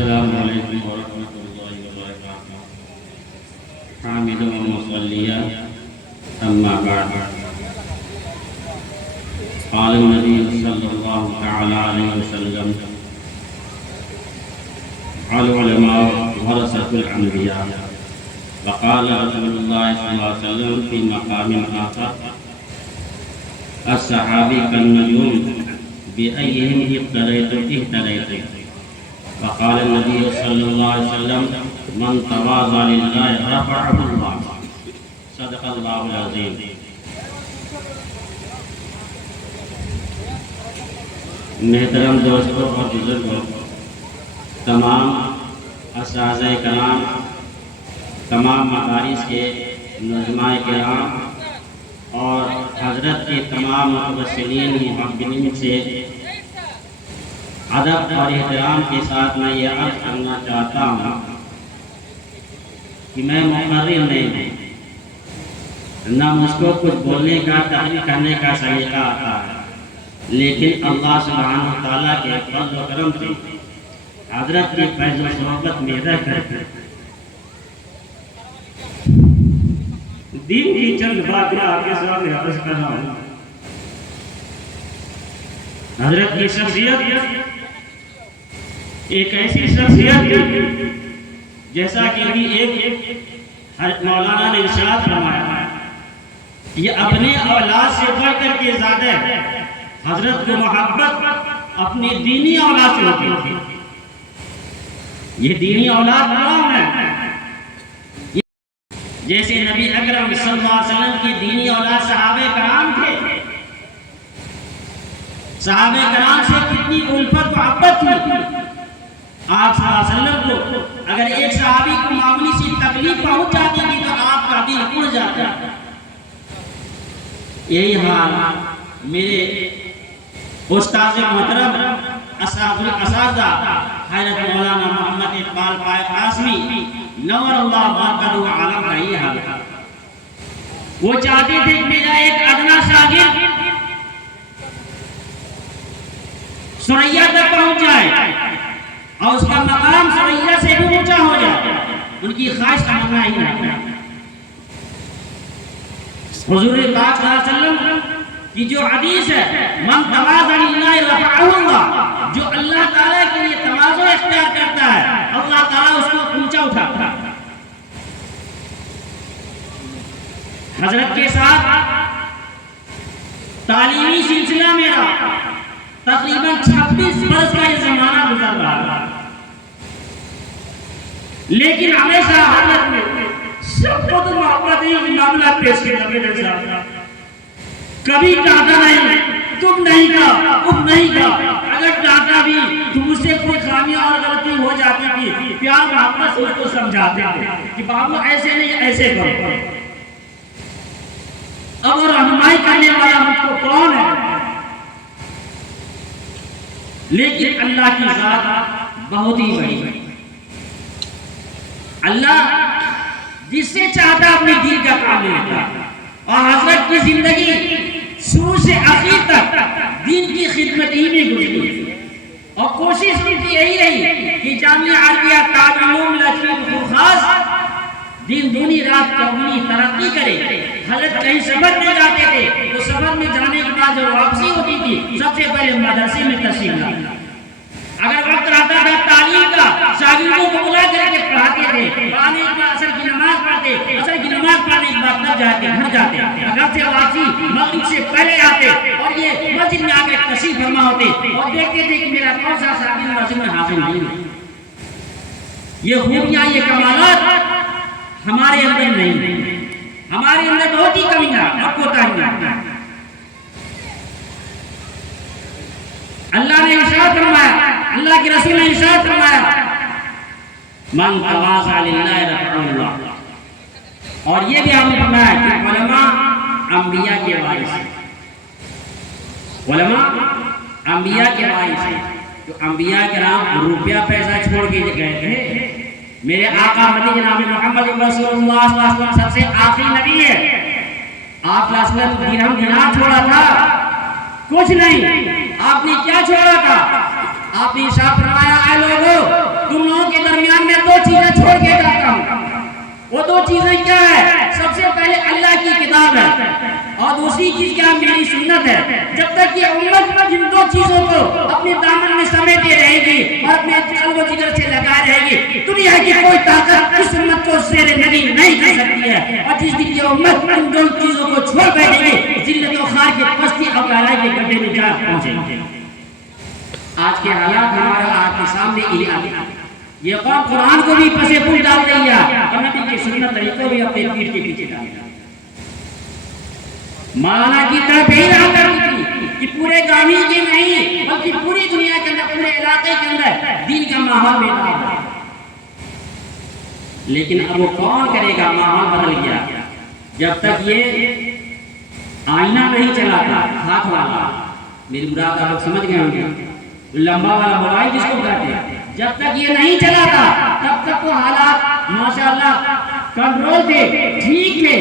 السلام علیکم ورحمۃ اللہ وبرکاتہ. حامد و مصلیہ اما بعد. قال النبی صلی اللہ تعالی علیہ وسلم العلماء ورثۃ الانبیاء. وقال رسول اللہ صلی اللہ علیہ وسلم فی مقام آخر الصحابی کالنجوم بأیہم اهتدیت. وقال النبي صلى الله عليه وسلم من تواضع لله رفعه الله. صدق الله العظيم. محترم دوستوں اور بزرگوں، تمام اساتذہ کرام، تمام مدارس کے نظماء کرام اور حضرت کے تمام متوسلین محبین سے ادب اور احترام کے ساتھ میں یہ عرض کرنا چاہتا ہوں کہ میں مقرر نہیں ہوں، نہ مجھ کو کچھ بولنے کا تحریر کرنے کا سلیقہ آتا ہے، لیکن اللہ سبحانہ تعالیٰ کے فضل و کرم سے حضرت کی فیض و صحبت میں رہ کر دین کی چند باتیں آپ کے سامنے عرض کر رہا ہوں. حضرت کی شخصیت ایک ایسی شخصیت تھی جیسا کہ ابھی ایک مولانا نے ارشاد فرمایا، یہ اپنے اولاد سے بڑھ کر کے زیادہ ہے. حضرت کو محبت اپنی دینی اولاد سے ہوتی تھی. یہ دینی اولاد کون ہے؟ جیسے نبی اکرم صلی اللہ علیہ وسلم کی دینی اولاد صحابہ کرام تھے. صحابہ کرام سے کتنی الفت محبت تھی. آپ صلی اللہ علیہ وسلم کو اگر ایک صحابی کو معمولی سی تکلیف پہنچ جاتی تھی تو آپ کا دل اڑ جاتا. یہی حال میرے استاد محترم اساتذہ حضرت مولانا محمد اقبال قاسمی نور اللہ برکتہ عالم کا یہ حال تھا. وہ چاہتے تھے کہ میرا ایک ادنا شاگرد سریا تک پہنچ جائے اور اس کا مقام سریا سے بھی اونچا ہو جائے. ان کی خواہش تمنا ہی نہیں. حضور پاک صلی اللہ علیہ وسلم کی جو حدیث ہے من تواضع للہ رفعہ اللہ، جو اللہ تعالیٰ کے لیے تواضع اختیار کرتا ہے اللہ تعالیٰ اس کو اونچا اٹھاتا ہے. حضرت کے ساتھ تعلیمی سلسلہ میرا تقریباً 26 برس کا یہ زمانہ گزر رہا ہے، لیکن ہمیشہ حضرت میں سب کو تو محبت ہی معاملہ پیش کیا میرے ساتھ. کبھی ڈانٹا نہیں، تم نہیں کہا، تم نہیں کہا. اگر ڈانٹا بھی تو مجھ سے کوئی خامیاں اور غلطی ہو جاتی تھی، پیار محبت سے اس کو سمجھاتے تھے کہ بابو ایسے نہیں ایسے کرو. اب رہنمائی کرنے والا ہم کو کون ہے؟ لیکن اللہ کی ذات بہت ہی بڑی ہے. اللہ جس سے چاہتا اپنے دین کا کام لیتا. اور حضرت کی زندگی شروع سے آخر تک دین کی خدمت ہی میں گزری اور کوشش کی یہی رہی کہ جامعہ عربیہ تاج العلوم لشکر خاص دین دونی رات چوگنی ترقی کرے. حضرت کہیں سفر میں جاتے تھے تو سفر میں جانے کے بعد جو واپسی ہوتی تھی سب سے پہلے مدرسے میں تشریف لاتے. اگر وقت رہتا تھا تعلیم کا شاگردوں کو بلا کر کے پڑھاتے تھے. پڑھانے کے بعد عصر کی نماز پڑھتے، عصر کی نماز پڑھنے کے بعد تب جاتے گھر جاتے. گھر سے واپسی مغرب سے پہلے آتے اور یہ مسجد میں آ کے تشریف فرما ہوتے اور دیکھتے تھے کہ میرا کون سا شاگرد مسجد میں حاضر نہیں ہے. یہ خوبیاں یہ کمالات ہمارے اندر نہیں. ہمارے اندر بہت ہی کمیاں اور کوتاہیاں. اللہ نے ارشاد فرمایا، اللہ کے رسول نے ارشاد فرمایا من تواضع للہ رفعہ اللہ. اور یہ بھی ہم نے فرمایا کہ علماء انبیاء کے وارث ہیں. علماء انبیاء کے وارث ہیں. جو انبیاء کرام روپیہ پیسہ چھوڑ کے گئے تھے. میرے آقا مدنی جناب محمد رسول اللہ صلی اللہ علیہ وسلم سب سے آخری نبی ہے. آپ صلی اللہ علیہ وسلم درہم دینار چھوڑا تھا؟ کچھ نہیں. آپ نے کیا چھوڑا تھا؟ آپ نے ارشاد فرمایا اے لوگو تم اور دوسری چیز کیا میری سنت ہے. جب تک یہ امت ان دو چیزوں کو اپنے دامن میں سمیٹے رہے گی اور اپنے قلب و جگر سے لگائے رہے گی, دنیا کی کوئی طاقت اس امت کو زیر نگی نہیں کر سکتی ہے. اور جس دن یہ امت ان دو چیزوں کو چھوڑ بیٹھے گی, ذلت و خار کی پستی اور گہرائی کے گڈھے میں جا پہنچے گی. آج کے حالات ہمارا آپ کے سامنے یہ قوم قرآن کو بھی پسے پھول ڈال رہی ہے اور نبی کی سنت طریقوں بھی اپنے پیٹ کے پیچھے ڈال رہی ہے. مولانا کی طرف یہی رہا کرتی تھی کہ پورے گامی کے نہیں بلکہ پوری دنیا کے اندر, پورے علاقے کے اندر دین کا ماحول بیدار ہے. لیکن اب وہ کون کرے گا؟ ماحول بدل گیا. جب تک یہ آئینہ نہیں چلاتا ہاتھ والا, میری مراد آپ سمجھ گئے ہوں گے, لمبا والا موبائل جس کو کہتے ہیں, جب تک یہ نہیں چلاتا تب تک وہ حالات ماشاءاللہ کنٹرول تھے, ٹھیک تھے.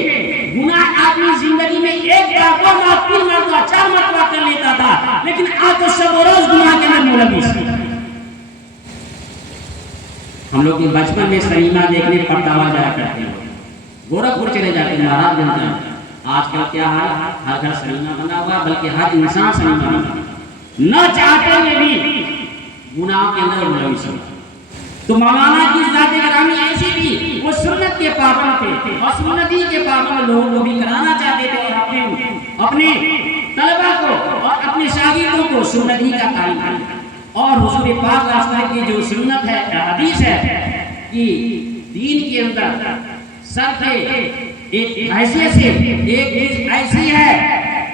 گناہ اپنی زندگی میں ایک بار, دو بار, تین مرتبہ, چار مرتبہ کر لیتا تھا, لیکن آج تو شب و روز گناہ کے اندر ملوث ہے. ہم لوگ بچپن میں سنیما دیکھنے پٹاوا جایا کرتے ہیں, گورکھپور چلے جاتے ہیں, مہاراج بنتے ہیں. آج کل کیا ہے, ہر گھر سنیما بنا ہوا, بلکہ ہر انسان سنیما بنا, نہ چاہتے ہوئے بھی گناہ کے اندر ملوث ہے. تو مولانا کی ذات گرامی ایسی تھی, وہ سنت کے پابند تھے اور سنتی کے پابند لوگوں کو بھی کرانا چاہتے تھے, اور اپنے طلبہ کو اور اپنے شاگردوں کو سنتی کا تعلیم دیا. اور حضور پاک راستہ کی جو سنت ہے, حدیث ہے کہ دین کے اندر سر کے ایک حیثیت سے ایک چیز ایسی ہے,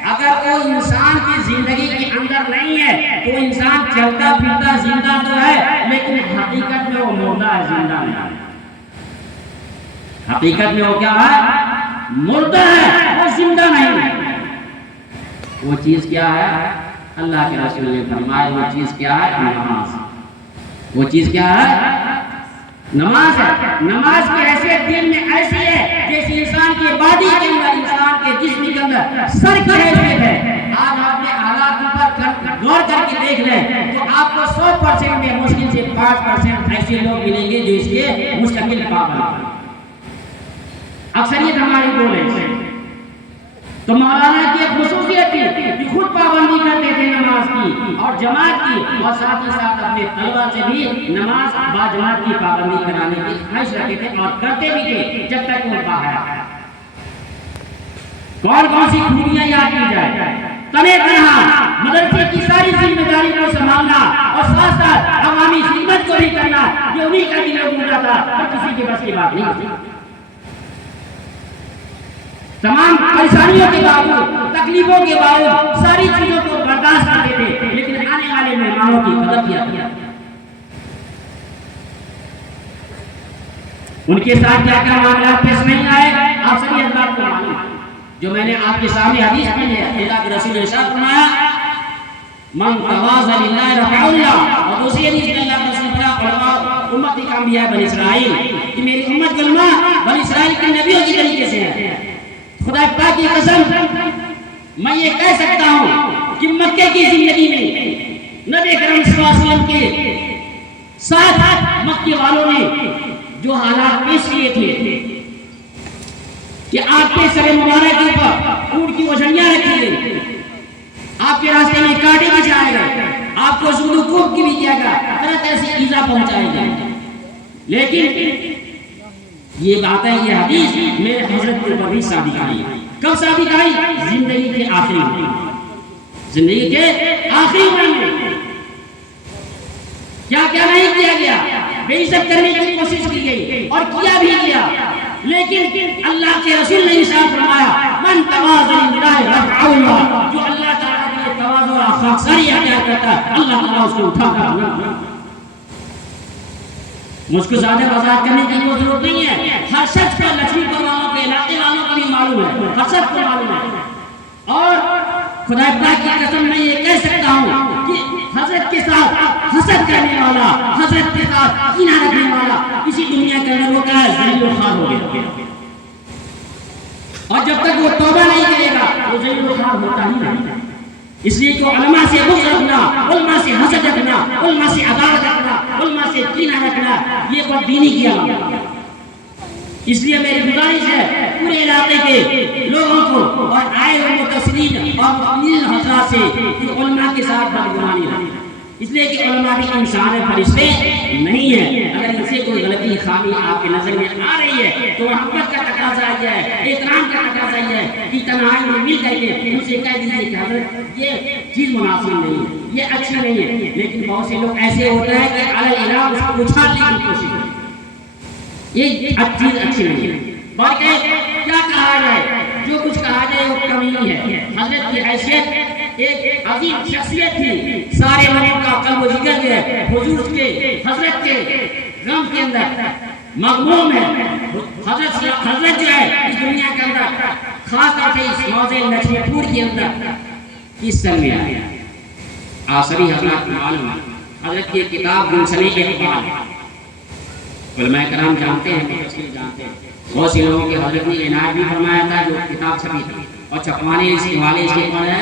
اگر کوئی انسان کی زندگی کے اندر نہیں ہے تو انسان چلتا پھرتا زندہ تو ہے, لیکن حقیقت میں وہ مردہ ہے, زندہ نہیں. حقیقت میں وہ کیا ہے؟ مردہ ہے, وہ زندہ نہیں. وہ چیز کیا ہے؟ اللہ کے رسول نے فرمایا وہ چیز کیا ہے؟ نماز. وہ چیز کیا ہے؟ نماز ہے. نماز کی حیثیت دین میں ایسی ہے جیسے انسان کے باڈی کے اندر, انسان کے جسم کے اندر سر کی حیثیت ہے. آج آپ نے حالات پر غور کر کے دیکھ لیں تو آپ کو 100% میں مشکل سے 5% ایسے لوگ ملیں گے جو اس کے مستقل پابند ہیں. اکثریت ہماری بول ہے. تو مولانا کی ایک خصوصیت تھی کہ خود پابندی کرتے تھے نماز کی اور جماعت کی, اور ساتھ ہی ساتھ اپنے طلبہ سے بھی نماز با جماعت کی پابندی کرانے کی خواہش رکھتے تھے, اور کرتے بھی تھے جب تک وہ باہر آیا. کون کون سی خوبیاں یاد کی جائے؟ تنے تنہا مدرسے کی ساری ذمہ داری کو سنبھالنا اور ساتھ ساتھ عوامی خدمت کو بھی کرنا, یہ انہیں کا دل ہوتا تھا اور کسی کے بس کی بات نہیں تھی. تمام پریشانیوں کے باوجود, تکلیفوں کے باوجود ساری چیزوں کو برداشت کرتے تھے, لیکن آنے والے مہمانوں کی قدر کیا. ان کے ساتھ کیا کیا معاملات پیش نہیں آئے, آپ سبھی حضرات کو معلوم ہے. جو میں نے آپ کے سامنے حدیث پڑھی ہے, اللہ کے رسول نے ارشاد فرمایا من تواضع للہ رفعہ اللہ, اور دوسری حدیث میں اللہ کے رسول نے فرمایا امتی کا انبیاء بنی اسرائیل, کہ میری امت علماء بنی اسرائیل کے نبیوں کی طریقے سے ہے. خدا پاک کی قسم میں یہ کہہ سکتا ہوں کہ مکے کی زندگی میں نبی کریم صلی اللہ علیہ وسلم کے ساتھ مکے والوں نے جو حالات پیش کیے تھے کہ آپ کے سر مبارک کے اوپر اونٹ کی اوجھڑیاں رکھی گئی, آپ کے راستے میں کانٹے بچھائے گئے, آپ کو ذل و کوب کی بھی کیا گیا, طرح طرح سے ایذا پہنچائے گئے. لیکن یہ بات ہے, یہ حدیث میرے حضرت کے اوپر بھی ثابت آئی. کب ثابت آئی؟ زندگی کے آخری میں. زندگی کے آخری میں کیا کیا نہیں کیا گیا, بے عزت کرنے کی کوشش کی گئی اور کیا بھی گیا, لیکن اللہ کے رسول نے ارشاد فرمایا من تواضع للہ رفعہ اللہ, جو اللہ تعالیٰ کے تواضع اور خاکساری اختیار کرتا ہے اللہ تعالیٰ اس کو اٹھا کر. مجھ کو زیادہ وضاحت کرنے کی کوئی ضرورت نہیں ہے, ہر شخص کا لکشمی پور والوں کے علاقے والوں کو بھی معلوم ہے, ہر شخص کو معلوم ہے. اور خدا پاک کی قسم میں یہ کہہ سکتا ہوں کہ حضرت کے ساتھ حسد کرنے والا, حضرت کے ساتھ کینہ رکھنے والا اسی دنیا کے اندر وہ کیا ہے, ذلیل و خوار ہو گیا. اور جب تک وہ توبہ نہیں کرے گا وہ ذلیل و خوار ہوتا ہی نہیں. اس لیے کہ علماء سے بغض رکھنا, علماء سے حسد رکھنا, علماء سے عداوت رکھنا, علماء سے کینہ رکھنا, یہ بددینی کیا. اس لیے میری گزارش ہے پورے علاقے کے لوگوں کو اور آئے ہوئے متصلین اور مؤمنین حضرات سے کہ علماء کے ساتھ بدگمانی رکھیں، اس لیے کہ علماء بھی انسان فرشتے نہیں ہیں۔ اگر ان سے کوئی غلطی خامی آپ کے نظر میں آ رہی ہے تو محبت کا تقاضا یہ ہے، احترام کا تقاضا یہ ہے کہ تنہائی میں مل کر کے ان سے کہہ دیجیے کہ حضرت یہ چیز مناسب نہیں ہے، یہ اچھا نہیں ہے۔ لیکن بہت سے لوگ ایسے ہوتے ہیں کہ علی الہ اس کو اچھالنے کی کوشش کرتے ہیں، یہ چیز اچھی نہیں ہے۔ بلکہ کیا کہا جائے، جو کچھ کہا جائے وہ کمی ہے۔ حضرت کی حیثیت ایک عظیم شخصیت تھی، سارے لوگوں کا قلب و جگر جو ہے حضور کے حضرت کے غم کے اندر مغموم ہے۔ حضرت جو ہے اس دنیا کے اندر خاص طور سے اس موضع لچھمی پور کے اندر کس سن میں آیا، آثری حضرات معلوم ہے۔ حضرت کی کتاب گلشن اقبال علماء کرام جانتے ہیں، تفسیر جانتے ہیں، بہت سے لوگوں کے حضرت نے عنایت بھی فرمایا تھا جو کتاب چھپی تھی اور چھپوانے اس کے والے سے کون ہے،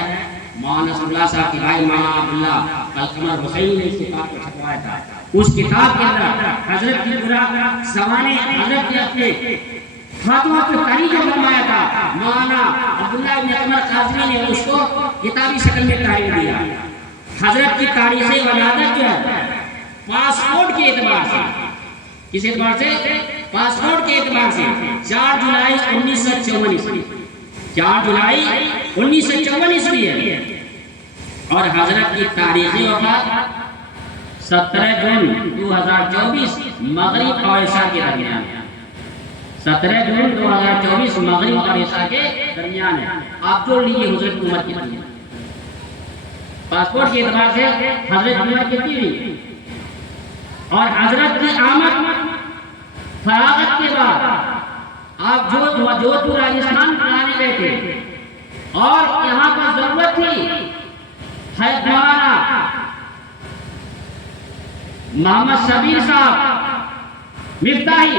مولانا نصر اللہ صاحب کے بھائی مولانا عبداللہ القمر حسین نے اس کتاب کو چھپوایا تھا۔ اس کتاب کے اندر حضرت کی پورا سوانے حضرت نے اپنے ہاتھوں پہ تحریر فرمایا تھا، مولانا عبداللہ بن عمر قاظمی نے اس کو کتابی شکل میں تحریر دیا۔ حضرت کی تاریخ ولادت جو ہے پاسپورٹ کے اعتبار سے، کس اعتبار سے، پاسپورٹ کے اعتبار سے 4 جولائی 1954 عیسوی، 4 جولائی 1954 عیسوی ہے، اور حضرت کی تاریخی وفات 17 جون 2024 مغرب اور عشاء کے درمیان ہے۔ 17 جون 2024 مغرب اور عشاء کے درمیان ہے۔ آپ جوڑ لیجیے حضرت کی عمر کتنی ہے، پاسپورٹ کے اعتبار سے حضرت کی عمر کتنی ہوئی، اور حضرت کی آمد فراغت کے بعد آپ جودھ پور راجستھان بنانے گئے تھے اور یہاں پر ضرورت تھی مولانا محمد شبیر صاحب مفتاحی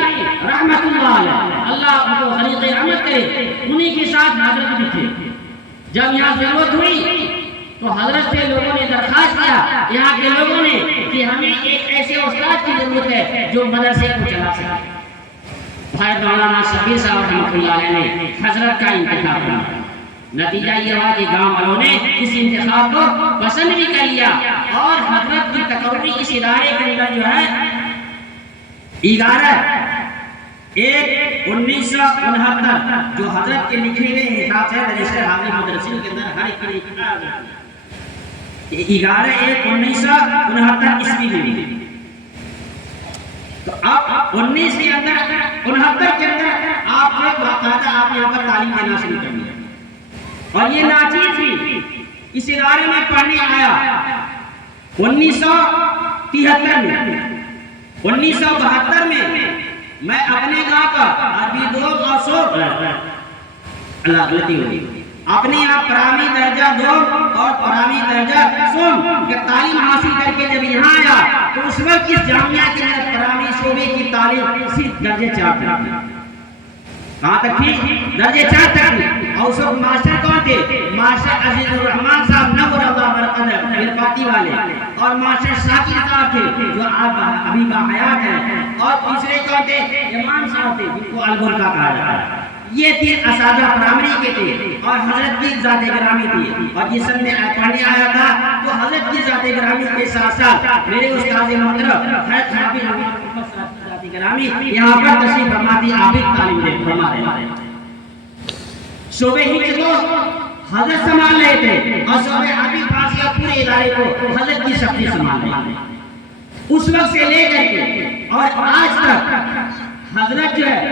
رحمت اللہ علیہ، اللہ ان کو خلیق رحمت کرے، انہی کے ساتھ حضرت بھی تھے۔ جب یہاں ضرورت ہوئی تو حضرت سے لوگوں نے درخواست کیا، یہاں کے لوگوں نے، کہ ہمیں ایک ایسے استاد کی ضرورت ہے جو مدرسے کو چلا سکے۔ بھائی مولانا شبیر صاحب رحمۃ اللہ علیہ نے حضرت کا انتخاب کیا۔ نتیجہ یہ ہوا کہ گاؤں والوں نے اس انتخاب کو پسند بھی کر لیا، اور حضرت کی تقرری اس ادارے کے اندر جو ہے 11/1/1969 جو حضرت کے لکھے ہوئے حساب سے رجسٹر حاضر مدرسین کے اندر ہر ایک کے لیے 11/1/1969 عیسوی میں، تو اب 19 کے اندر 69 کے اندر آپ کو باقاعدہ آپ یہاں پر تعلیم دینا شروع کر دیا، اور یہ ناچیز بھی اس ادارے میں پڑھنے آیا 1973 میں۔ 1972 میں میں اپنے گاؤں کا عربی 2 اور سور اللہ غلطی ہوئی اپنے یہاں پرامی درجہ 2 اور پرامی درجہ سون کہ تعلیم حاصل کر کے جب یہاں آیا تو اس وقت اس جامعہ کے اندر پرامی شعبے کی تعلیم صرف درجے 4 تک تھی۔ کہاں تک تھی؟ درجے 4 تک تھی۔ اور اس وقت ماسٹر کون تھے؟ ماسٹر عزیز الرحمان صاحب نور اللہ برقدر میرپاٹی والے، اور ماسٹر شاکر صاحب تھے جو ابھی کا حیات ہے، اور تیسرے کون تھے؟ امام صاحب تھے جن کو الگور کا کہا جاتا ہے۔ یہ 3 اساتذہ پرائمری کے تھے، اور حضرت کی ذات گرامی تھی، اور جس سن میں پڑھنے آیا تھا تو حضرت کی ذات گرامی کے ساتھ ساتھ میرے استاد محترم حضرت حافظ ذات گرامی یہاں پر تشریف فرماتی عابد تعلیم دے فرما رہے ہیں۔ شعبہ حفظ کو حضرت سنبھال رہے تھے، اور شعبہ عابد فاصلہ پورے ادارے کو حضرت کی شخصیت سنبھال رہے تھے۔ اس وقت سے لے کر کے اور آج تک حضرت جو ہے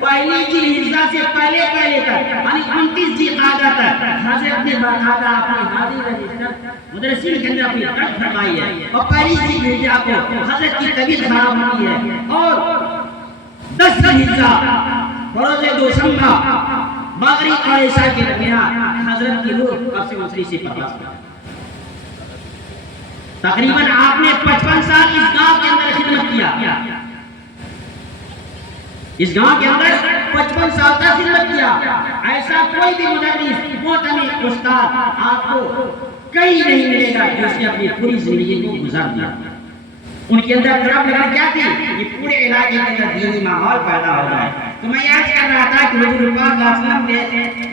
پہلی کی ہجرت سے پہلے تک یعنی 29 ذی قعدہ تک حضرت نے باقاعدہ اپنی حاضری رجسٹر مدرسین کے اندر اپنی درد فرمائی ہے، اور پہلی ذی ہجرت کو حضرت کی طبیعت خراب ہوئی ہے، اور 10 ذی ہجرت روز دوشنبہ مغرب اور عشاء کے درمیان حضرت کی روح اب سے مصری سے پرواز کی۔ تقریباً آپ نے 55 سال اس گاؤں کے اندر خدمت کیا، اس گاؤں کے اندر 55 سال کا خدمت کیا۔ ایسا کوئی بھی مدرس معتمد استاد آپ کو کہیں نہیں ملے گا جو اس نے اپنی پوری زندگی کو گزار دیا۔ ان کے اندر طرف لگن کیا تھی یہ پورے علاقے کے اندر دینی ماحول پیدا ہو جائے. تو میں یاد کر رہا تھا کہ حضور پاک صلی اللہ علیہ وسلم نے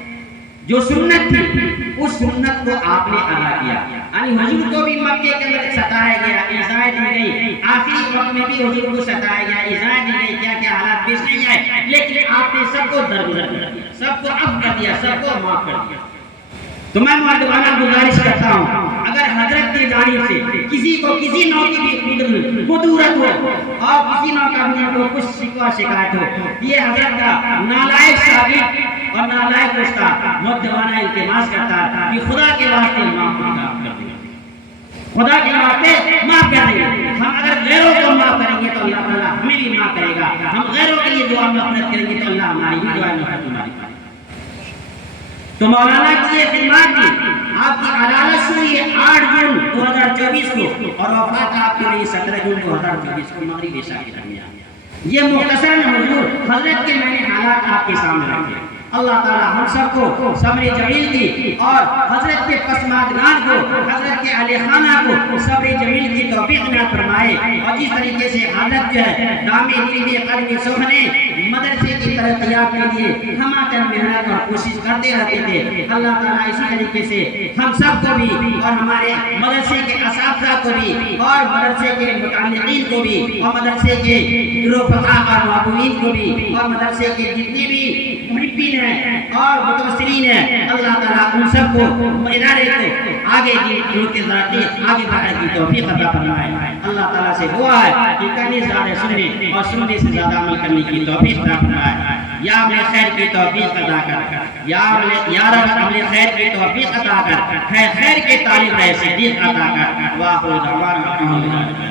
جو سنت تھی اس سنت کو آپ نے ادا کیا. یعنی حضور کو بھی مکے کے اندر ستایا گیا, ایذا دی گئی, آخری وقت میں بھی حضور کو ستایا گیا, ایذا دی گئی, کیا کیا حالات پیش نہیں آئے, لیکن آپ نے سب کو درگزر کر دیا, سب کو عفو کر دیا, سب کو معاف کر دیا. تو میں مؤدبانہ گزارش کرتا ہوں اگر حضرت کی جانب سے کسی کو کسی نوع کی بھی خطورت ہو اور کسی نوع کا بھی کو کچھ شکوہ شکایت ہو, یہ حضرت کا نالائق ثابت اور نالائق استاد مؤدبانہ التماس کرتا ہے کہ خدا کے واسطے معاف کر دیں, خدا کے واسطے معاف کر دیں. ہم اگر غیروں کو معاف کریں گے تو اللہ تعالیٰ ہمیں بھی معاف کرے گا, ہم غیروں کے لیے دعا مغفرت کریں گے تو اللہ ہماری بھی دعا مغفرت کرے گا. تو مولانا کی یہ خدمات کی آپ کی عدالت ہوئی ہے 8 جون 2024 کو اور وفات آپ کی ہوئی 17 جون 2024 کو مغرب عشاء کے درمیان. یہ مختصراً حضور حضرت کے میں نے حالات آپ کے سامنے رکھے. اللہ تعالی ہم سب کو صبر جمیل کی اور حضرت کے پسماندگان کو, حضرت کے اہل خانہ کو صبر جمیل کی توفیق عطا فرمائے. اور جس طریقے سے حضرت جو ہے دامِ دل قدم سخنے مدرسے کی ترقیات کے لیے ہم محنت اور کوشش کرتے رہتے تھے, اللہ تعالیٰ اسی طریقے سے ہم سب کو بھی اور ہمارے مدرسے کے اساتذہ کو بھی اور مدرسے کے متعلقین کو بھی اور مدرسے کے رفقا اور معاونین کو بھی اور مدرسے کے جتنے بھی محبین ہیں اور متوسلین ہیں, اللہ تعالیٰ ان سب کو ادارے کو آگے کی ترقی آگے بڑھنے کی توفیق عطا فرمائے. اللہ تعالیٰ سے دعا ہے کہ کہیں زیادہ سننے اور سننے سے زیادہ عمل کرنے کی توفیق عطا فرمائے. یا عمل خیر کی توفیق عطا کر, یا رب عمل خیر کی توفیق عطا کر, خیر کے طالب رہے صدیق عطا کر. واخر دعوانا